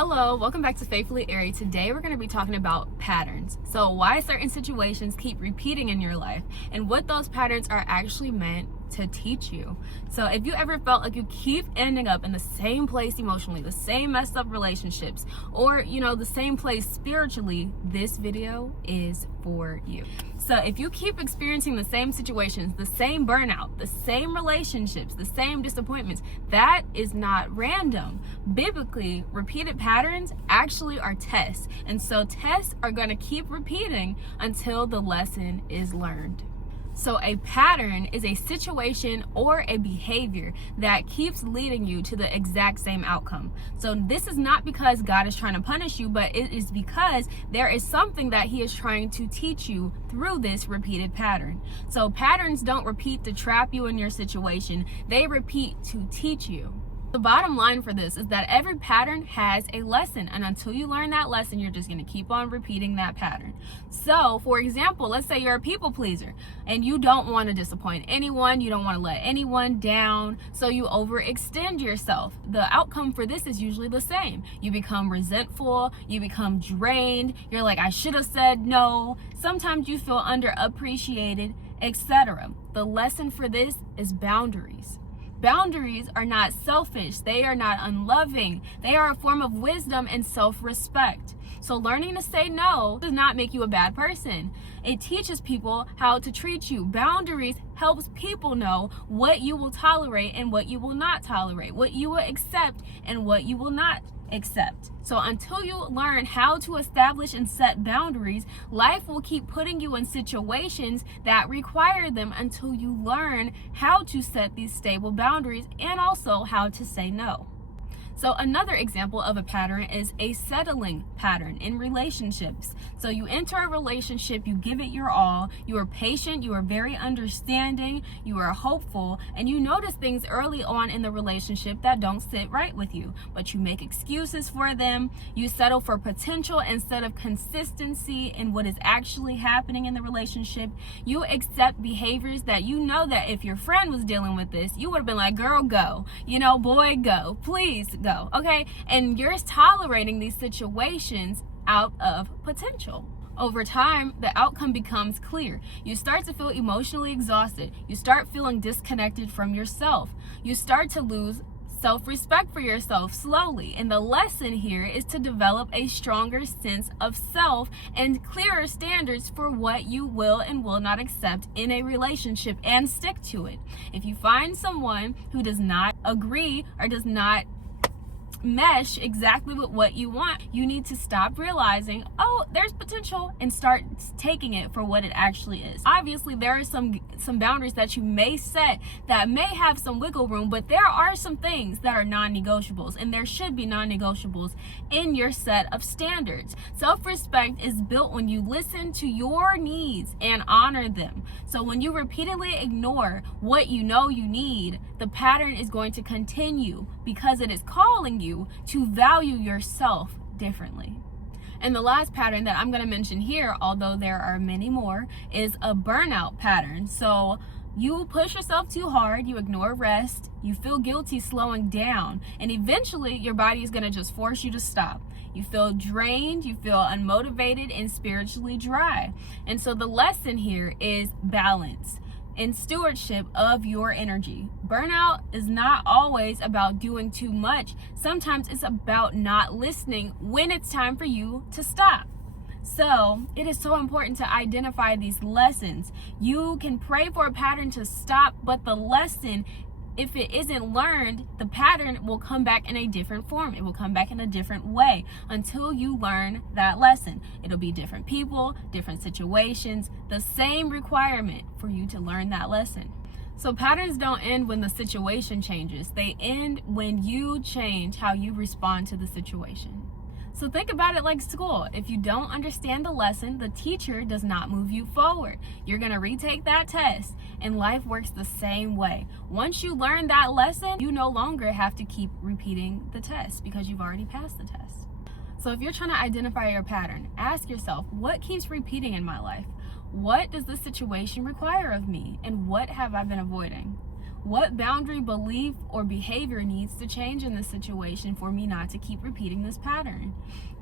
Hello, welcome back to Faithfully Airy. Today we're going to be talking about patterns. So why certain situations keep repeating in your life and what those patterns are actually meant to teach you. So if you ever felt like you keep ending up in the same place emotionally, the same messed up relationships, or the same place spiritually, this video is for you. So if you keep experiencing the same situations, the same burnout, the same relationships, the same disappointments, that is not random. Biblically, repeated patterns actually are tests. And so tests are going to keep repeating until the lesson is learned. So a pattern is a situation or a behavior that keeps leading you to the exact same outcome. So this is not because God is trying to punish you, but it is because there is something that He is trying to teach you through this repeated pattern. So patterns don't repeat to trap you in your situation. They repeat to teach you. The bottom line for this is that every pattern has a lesson, and until you learn that lesson, you're just going to keep on repeating that pattern. So, for example, let's say you're a people pleaser and you don't want to disappoint anyone, you don't want to let anyone down, so you overextend yourself. The outcome for this is usually the same. You become resentful, you become drained, you're like, I should have said no. Sometimes you feel underappreciated, etc. The lesson for this is boundaries. Boundaries are not selfish. They are not unloving. They are a form of wisdom and self-respect. So learning to say no does not make you a bad person. It teaches people how to treat you. Boundaries helps people know what you will tolerate and what you will not tolerate, what you will accept and what you will not accept. So until you learn how to establish and set boundaries, life will keep putting you in situations that require them until you learn how to set these stable boundaries and also how to say no. So another example of a pattern is a settling pattern in relationships. So you enter a relationship, you give it your all, you are patient, you are very understanding, you are hopeful, and you notice things early on in the relationship that don't sit right with you, but you make excuses for them. You settle for potential instead of consistency in what is actually happening in the relationship. You accept behaviors that you know that if your friend was dealing with this, you would have been like, girl, go, boy, go, please go. Okay, and you're tolerating these situations out of potential. Over time, the outcome becomes clear. You start to feel emotionally exhausted. You start feeling disconnected from yourself. You start to lose self-respect for yourself slowly. And the lesson here is to develop a stronger sense of self and clearer standards for what you will and will not accept in a relationship and stick to it. If you find someone who does not agree or does not mesh exactly with what you want, you need to stop realizing, oh, there's potential, and start taking it for what it actually is. Obviously, there are some boundaries that you may set that may have some wiggle room, but there are some things that are non-negotiables, and there should be non-negotiables in your set of standards. Self-respect is built when you listen to your needs and honor them. So when you repeatedly ignore what you know you need, the pattern is going to continue because it is calling you to value yourself differently. And the last pattern that I'm going to mention here, although there are many more, is a burnout pattern. So you push yourself too hard, you ignore rest, you feel guilty slowing down, and eventually your body is going to just force you to stop. You feel drained, you feel unmotivated and spiritually dry. And so the lesson here is balance and stewardship of your energy. Burnout is not always about doing too much. Sometimes it's about not listening when it's time for you to stop. So it is so important to identify these lessons. You can pray for a pattern to stop, but the lesson, if it isn't learned, the pattern will come back in a different form. It will come back in a different way until you learn that lesson. It'll be different people, different situations, the same requirement for you to learn that lesson. So patterns don't end when the situation changes. They end when you change how you respond to the situation. So think about it like school. If you don't understand the lesson, the teacher does not move you forward. You're going to retake that test, and life works the same way. Once you learn that lesson, you no longer have to keep repeating the test because you've already passed the test. So if you're trying to identify your pattern, ask yourself, what keeps repeating in my life? What does the situation require of me? And what have I been avoiding? What boundary, belief, or behavior needs to change in this situation for me not to keep repeating this pattern?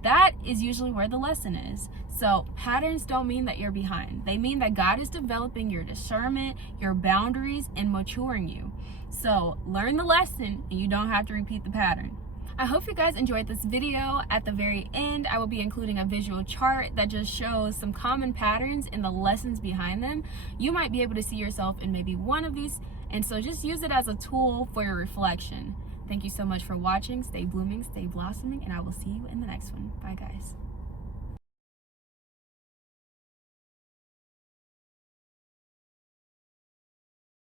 That is usually where the lesson is. So patterns don't mean that you're behind. They mean that God is developing your discernment, your boundaries, and maturing you. So learn the lesson and you don't have to repeat the pattern. I hope you guys enjoyed this video. At the very end, I will be including a visual chart that just shows some common patterns and the lessons behind them. You might be able to see yourself in maybe one of these, and so just use it as a tool for your reflection. Thank you so much for watching. Stay blooming, stay blossoming, and I will see you in the next one. Bye, guys.